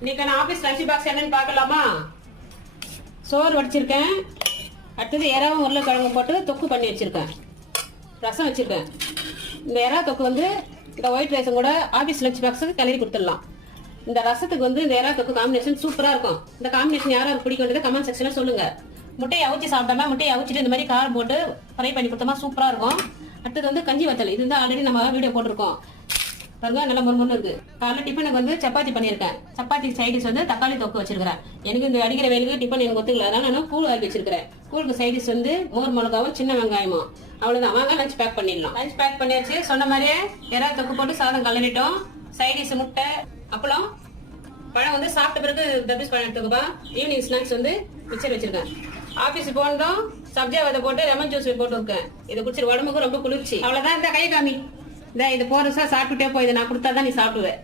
இன்னைக்கு நான் office lunch box என்னன்னு பார்க்கலாமா? சோறு வடிச்சிருக்கேன். அடுத்தது எறாவும் உருளைக்கிழங்கு போட்டு தொக்கு பண்ணி வச்சிருக்கேன். ரசம் வச்சிருக்கேன். இந்த எறா தொக்கு வந்து இந்த ஒயிட் ரைஸும் கூட ஆபீஸ் லஞ்ச் பாக்ஸுக்கு கிளறி கொடுத்துடலாம். இந்த ரசத்துக்கு வந்து இந்த எறா தொக்கு காம்பினேஷன் சூப்பரா இருக்கும். இந்த காம்பினேஷன் யாராவது பிடிக்கும்ன்றதை கமெண்ட் செக்ஷன்ல சொல்லுங்க. முட்டையை அவிச்சு சாப்பிட்டோம்னா முட்டையை அவிச்சிட்டு இந்த மாதிரி காரம் போட்டு ஃப்ரை பண்ணி கொடுத்தோமா சூப்பரா இருக்கும். அடுத்தது வந்து கஞ்சி வத்தல். இது வந்து ஆல்ரெடி நம்ம வீடியோ போட்டிருக்கோம். பாருங்க நல்லா முன்னு இருக்கு. காலைல டிஃபனுக்கு வந்து சப்பாத்தி பண்ணியிருக்கேன். சப்பாத்தி சைடிஷ் வந்து தக்காளி தொக்கு வச்சிருக்கிறேன். எனக்கு இந்த அடிக்கிற வேலைக்கு டிஃபன் எனக்கு ஒத்துக்கல, அதனால நான் கூழ் ஆக்கி வச்சிருக்கிறேன். கூழுக்கு சைடிஷ் வந்து மோர் மிளகாவும் சின்ன வெங்காயமும். அவ்வளவுதான். வாங்க லஞ்ச் பேக் பண்ணிடலாம். லஞ்ச் பேக் பண்ணியாச்சு. சொன்ன மாதிரியே எறா தொக்கு போட்டு சாதம் கலரிட்டோம். சைடிஷ் முட்டை அப்பளம் பழம் வந்து சாப்பிட்ட பிறகு தபிஸ் பழம் எடுத்துக்கப்பா. ஈவினிங் ஸ்நாக்ஸ் வந்து மிச்சர் வச்சிருக்கேன். ஆபீஸ் போனதும் சப்ஜா விதை போட்டு லெமன் ஜூஸ் போட்டு இருக்கேன். இதை குடிச்சிட்டு உடம்புக்கு ரொம்ப குளிர்ச்சி. அவ்வளவுதான். இந்த கை காமி இந்த இது போறசா சாப்பிட்டுட்டே போய் இதை நான் கொடுத்தாதான் நீ சாப்பிடுவேன்.